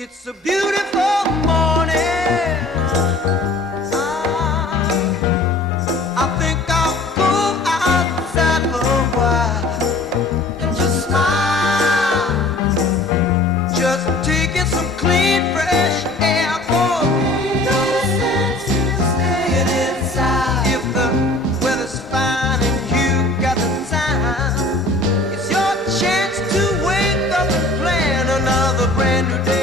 It's a beautiful morning. I think I'll go outside for a while and just smile, just taking some clean, fresh air. Oh, no sense in staying inside. If the weather's fine and you got the time, it's your chance to wake up and plan another brand new day.